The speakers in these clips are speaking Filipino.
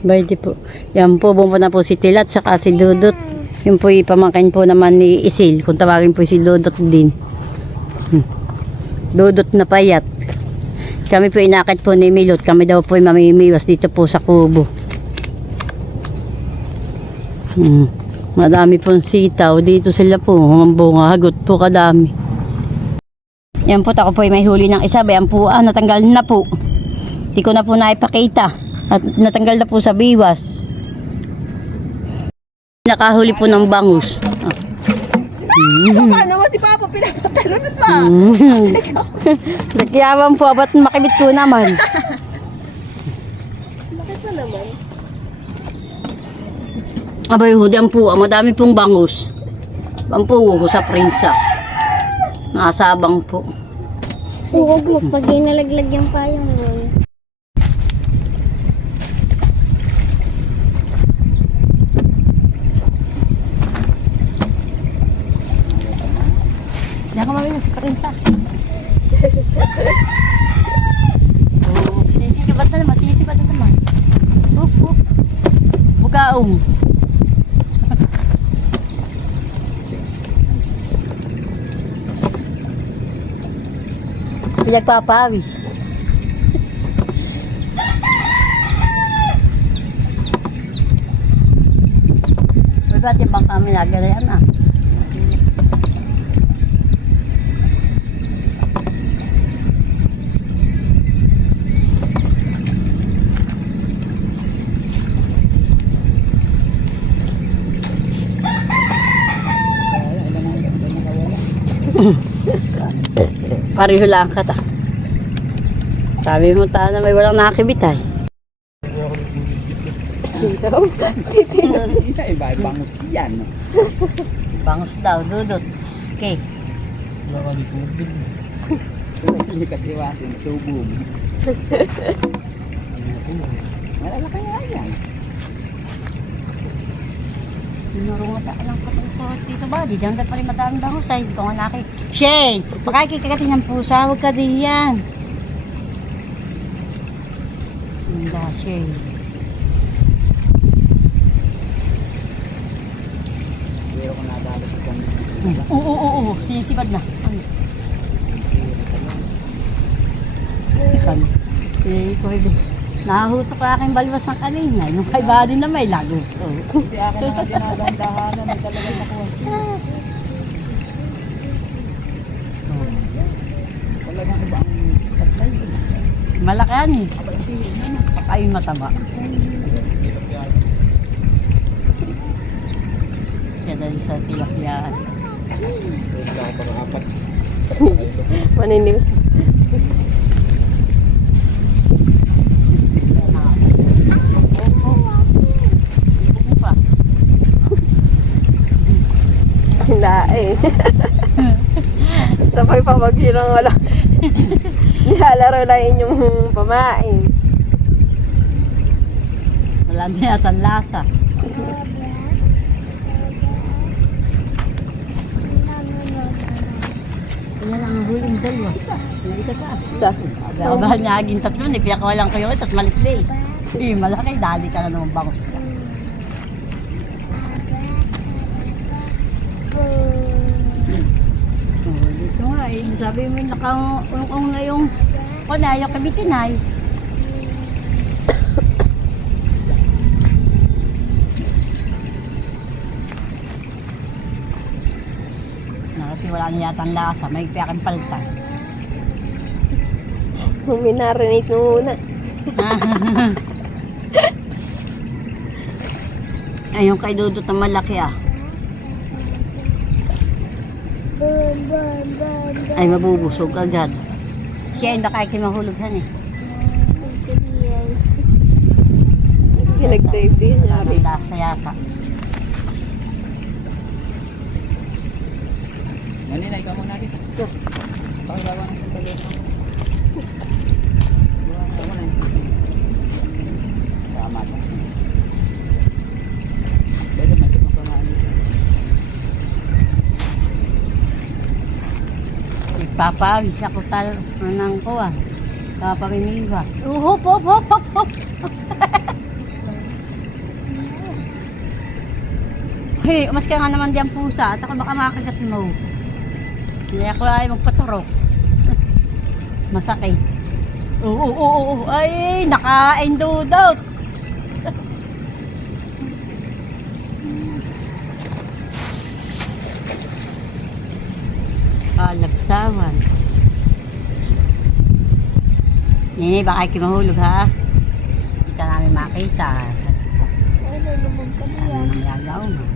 Bayti po. Yan po, bumpo na po si Tilat saka si Dudut. Yung po ipamangkin po naman ni Isil. Kung tawagin po si Dudut din. Dudut na payat. Kami po inakit po ni Milot. Kami daw po mamimiwas dito po sa kubo. Madami pong sitaw. Dito sila po. Bunga, hagot po kadami. Yan po, ako po may huli ng isa. Bayan po, natanggal na po. Hindi ko na po naipakita. At natanggal na po sa biwas. Nakahuli po ng bangus. Paano mo si Papa pinapatalon pa? Nagkiyawan po, abat makibit po naman. Bakit na naman? Abay, hudian po, madami pong bangus. Pampuho sa prinsa. Nakasabang po. Huwag mo, pag inalaglag yung payong mo. Diyan ka mawin sa prinsa. Sisibat na naman, sisibat na naman. Bugaong. Pinagpapawis. Ba't yung bang kami nagalayan na? Pareho lang ka ta. Sabi mo ta na may walang nakakibitay. Bangus yan. Bangus daw, Dudut. Okay. Hindi katiwasin, subog. Malalaki nga yan. Sinurungot ako lang patungkot dito ba? Di dyan pa rin madaming bangus ay. Ito nga laki. Shane! Pakakikagating ng pusa. Huwag ka din yan. Sinda, Shane. Pero kung nadalo ko kami. Oo. Sinisibad na. Ikan. Nahutok ka aking balwas ng kanina. Yung kay Buddy na may lago. Hindi ako na dinadandahanan. May talagang nakuha. Talagang iba ang tatlay. Malaki yan eh. Baka yung mataba. Siya dahil sa tilapiyaan. Maniniw. Lae. Sabay pa mag-irang wala. Nilalaro lang inyong pamain. Wala na yata ang lasa. Yan ang huling dalawa. Isa pa. Isa. Sabahan niya aging tatlo. Nipiyak ko lang kayo isa't malikli. Malaki. Dali ka na naman bangus. Dito nga eh. Sabi mo yung nakangungong na yung ayaw kabitin ay. Kasi wala na yata ang lasa. May piyakin paltan. Huminarinate mo muna. Ay, yung kay Dudut na malaki ah. Ay, mabubusog agad. Siya yung nakakimahuloghan eh. Pinag-dive din. May lasa yata. Manila, ikaw muna dito. Ito. Pakilawa ng sandali. Ikaw muna yung sandali. Tama na. Pwede makit mo pamaan dito. Ipapawis ako ng kuwan. Papaminiwas. Hop. Hey, mas kaya nga naman diyan pusa at ako baka makagat mo. Hindi ako ay magpaturok. Masakit. Oo. Ay, nakain dudot. Lagsawan. Nini, baka kayo mahulog ha? Hindi ka namin makita. Ano nang yagaw mo?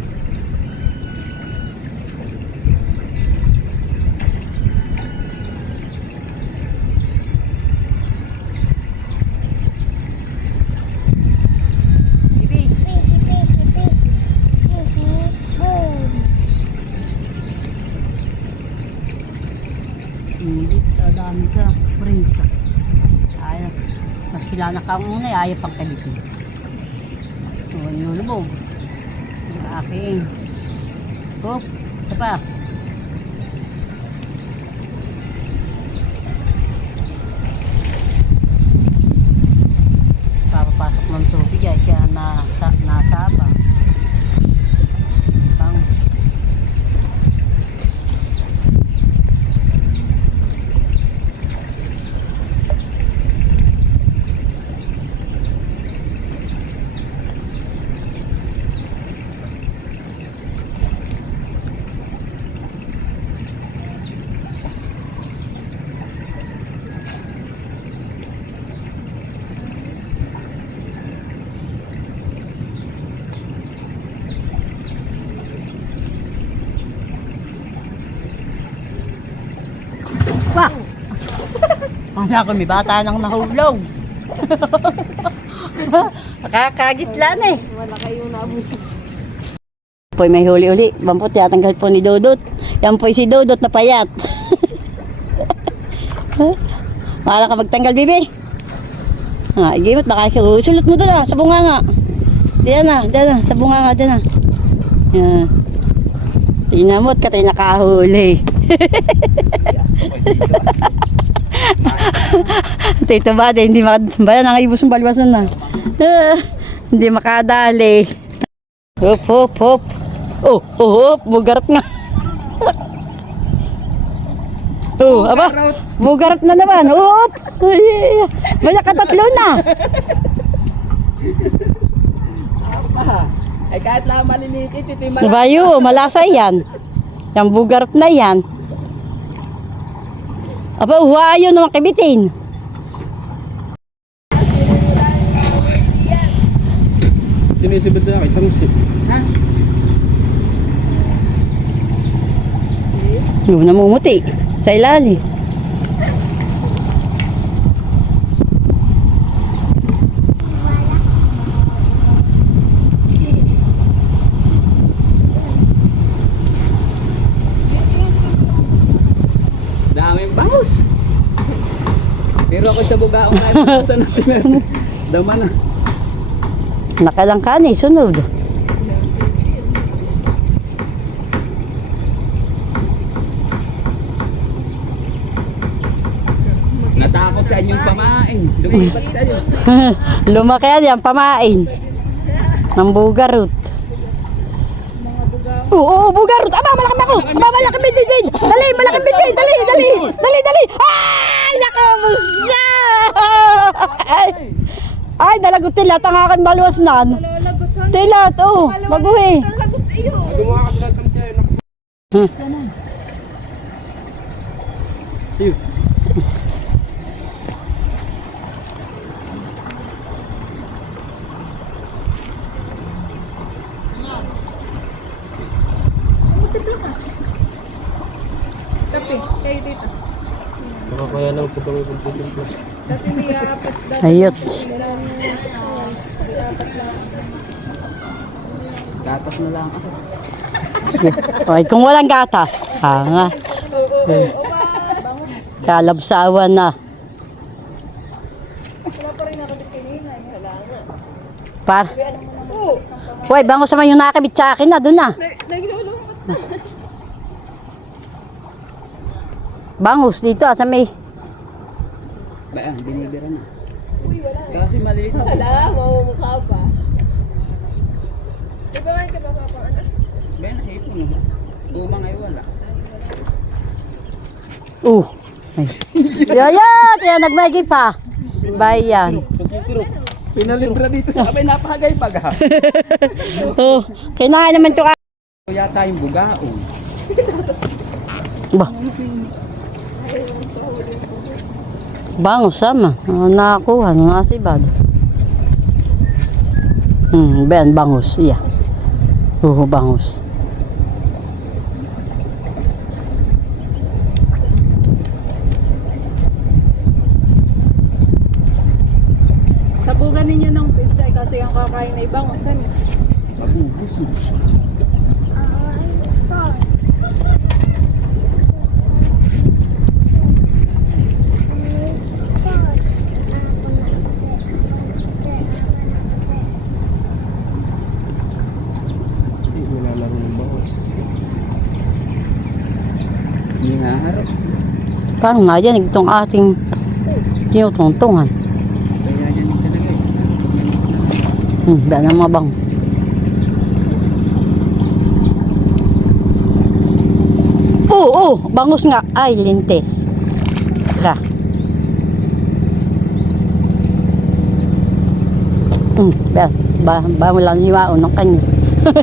Bibi. Hindi, dami ka. Prince ka. Ayaw. Mas kilala ka muna, ayaw pang kalitin. Nulubog. Ang aking. Oh, isa pa. Papapasok ng tubig ay kaya nasaba. Bang. Wah! Wala ko, may bata nang nahulog. Nakakagitlan eh. Wala kayong nabuti. Po may huli-uli. Bampot, yatanggal po ni Dodot. Yan po si Dodot na payat. Wala ka magtanggal, bibi. Igimot, sulot mo doon sa bunganga. Diyan na, sa bunganga, diyan na. Yan. Tingnan mo't ka tayo nakahuli. Tito ba, hindi makadali. Nangibos yung balwasan na. Hindi makadali. Hop. Oh, bugarat nga. Aba, bugarat na naman. Hop. Baya ka tatlo na. Ay kahit lang maliliit, ito yung Bayo, malasa yan. Yung bugarat na yan. Aba, ayaw naman kibitin. Sinisibid na kita musip. Namumuti sa ilalim. Daming bangus. Pero ako sa bugaong na sa natin. Dama na. Nakalangkan eh, sunod. Natakot sa inyong pamain. Lumipat kayo. Lumaki yan, pamain. Ng bugarot. Oo, bugarot. Aba, malaki ako. Aba, malaki bidid. Dali, malaki bidid. Dali. Ay, nakabos niya. Ay, nalagot tilat ang aking balwas nan. Tilat, maguhi. Baka kaya lang po kami pagtitimpo. Ayot. Gatas na lang ako. Sige. Okay, kung walang gata. Nga. Kalabsawan na. Par. Hoy, bango sa man yung nakakabit sa akin na, doon na. Bangus dito, sa may. Ba, binibira na. Kasi maliit na. Wala, mamumukha pa. Iba ka ba papa? Ben, ipon. Umang ay wala. Ay. Yaya, kaya nagmagi pa. Bayan. Pinalibra dito sa amin, napakagay pag ha. Kinain naman ito ka. Yata yung bugaong. Ba? Bangus sama. Nakakuha ng asibad. Ben, bangus. Iya. Bangus. Sabugan ninyo ng pizza kasi ang kakain na ibang usan. Mabubos mo. Nilalaro ng bawal. Hindi nga harap. Parang nga yan, itong ating tinutungtungan. Kaya yan yung talaga eh. Daan ang mabang. Oo, bangus nga. Ay, lintes. Tara. Ba mo lang hiwaon ng kanya.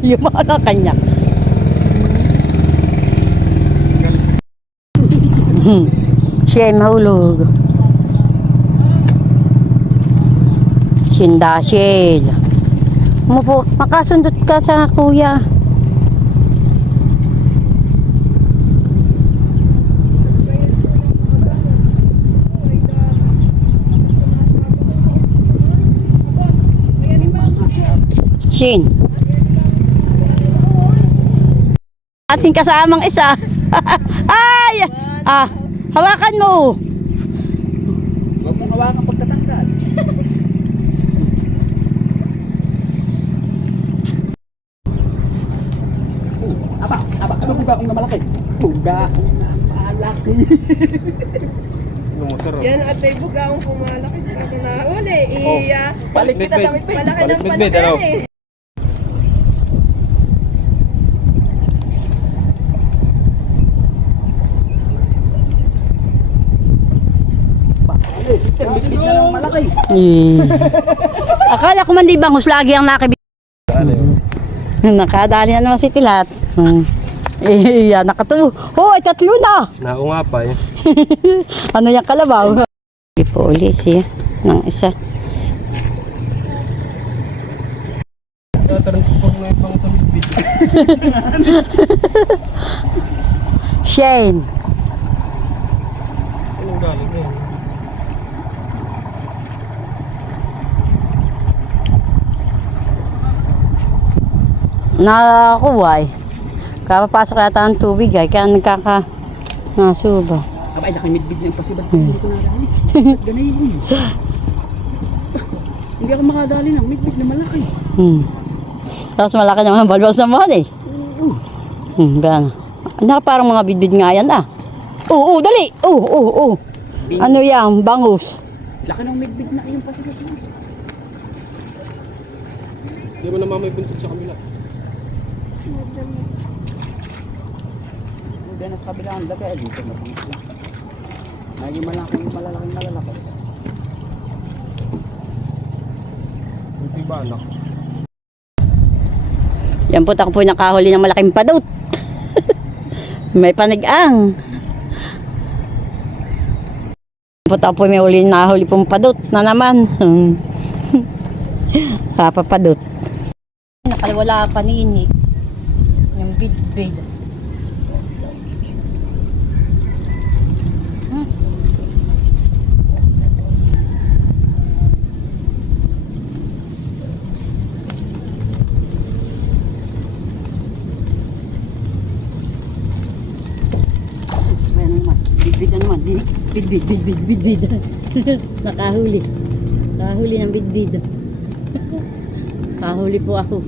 Hiwaon ng kanya. Siya ay mahulog. Sindashel. Umupo, makasundot ka sa kuya. Shin. Ating kasamang isa. Ay! Hawakan mo. Huwag mong hawakan pagkatanggal. Ano bugaong na malaki? Bugaong na malaki. Yan at may bugaong pumalaki. Ano na uli? Balik kita sa mitpit. Malaki ng palakan eh. Mitpit na lang malaki. Akala ko man di bangus lagi ang nakibig. Nakadali na naman si Tilat. Yan, nakatulo. Ay, tatlo na. Nao nga pa eh. Ano yung kalabaw? Hindi po ulit siya ng isa. Tatarang ko pag may pang tumibig. Shane. Anong galing eh? Nakakuha eh. Kapapasok yata ang tubig ay kaya nasuba. Abay, nakimidbid ng pasibad ko. Hindi ko nadali. Ganay yun. Hindi ako makadali ng midbid na malaki. Tapos malaki naman balbas naman eh. Gana. Parang mga bidbid nga yan ah. Dali. Ano yan? Bangus. Laki ng midbid na yung pasibad mo. Hindi mo naman may buntot sa kamila. Diyan sa kabila ang laki. Dito na pang isla. Naging malalaking malalaki. Hindi ba anak? Yan po, ako po nakahuli ng malaking padot. May panigang. Yan po, ako po may huli nahuli pong padot na naman. Papapadot. Nakaliwala pa nini. Yung big. Bidbid. Nakahuli. Nakahuli ng bidbid. Kahuli po ako.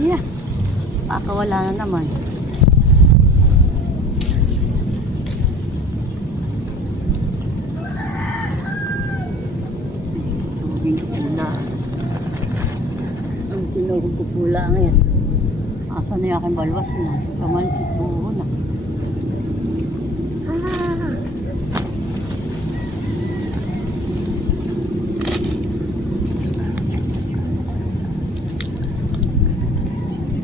Yeah. Pakawala na naman. Tubig pula. Ang tunog. Wala ngayon. Asa na yung aking balwas na? Kamalis ito na.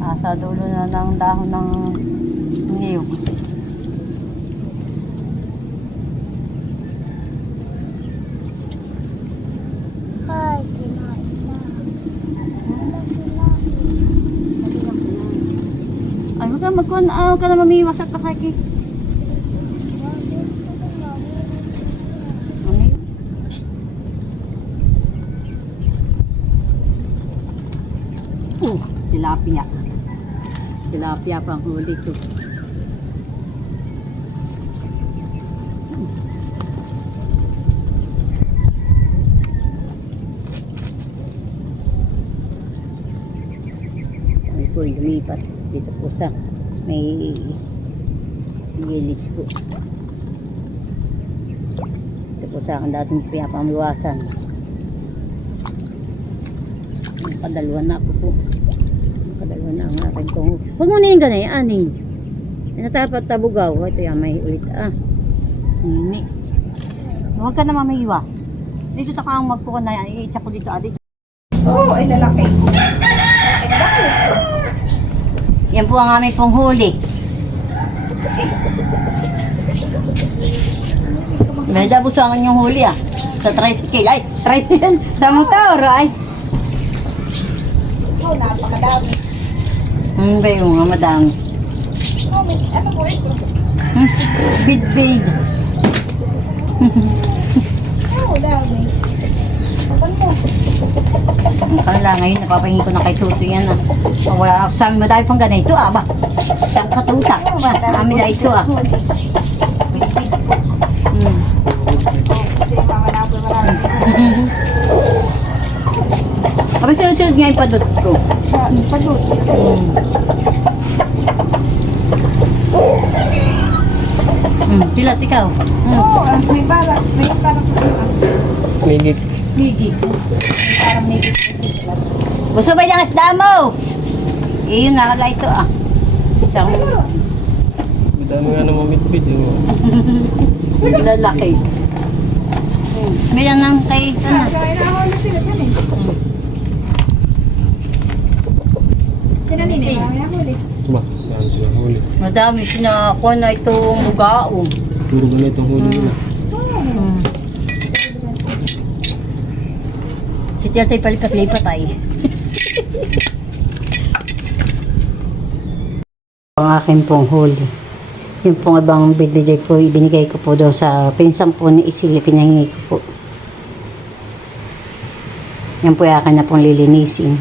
Asa dulo na ng dahon ng niyog. Ay, huwag ka na mamiwas at pasaki. Ano yun? Tilapia. Tilapia pang huli ko. Kami po lumipat dito po sa may gilid po. Ito po sa akin dating pinapamluwasan. Kadalawa na ako po. Kadalawa na ang akin po. Huwag mo na yung ganay, anin. Natapat tabugaw. Ito yan, may ulit. Nini. Huwag ka na mamahiwa. Dito sa kang magpukan na yan, i-check ko dito. Dito. Oo, ay lalaki. Yan po ang aming pong huli. Medyo busangan yung huli sa tricycle. Ay, tricycle. Sa motor. Ay. Oo, napakadami. Ba yung nga madami. Ano po ito? Bid-bid. Oo, dami. Papan mo. Ang kanila ngayon, napapahingi ko na kay Tuto yan Wala ako sa amin madami pang ganito ba? Saan katutak ba? Amin na ito Kasi mama na ako marami. Aba sunod-sunod nga yung padot ko. Padot. Tilat ikaw. Oo, may para. May para po. Migit. Gigi. Parang may gusto. Gusto ba yung isda mo? Iyon nakala ito Isang Madami nga naman mitbit. lalaki. May yan ng kay Kaya na ako na sila dyan eh. Sila nini, marami na huli. Ba, dami sila huli. Madami sinakuha na itong bugaong. Puro ganito ang huli nila. Si Tiyatay palipas-lipat ay. Ang akin pong huli. Yung pong ibang bibigay po, ibinigay ko po doon sa pinsang po ni Isili, pinahingi ko po. Yan po yung akin na pong lilinisin.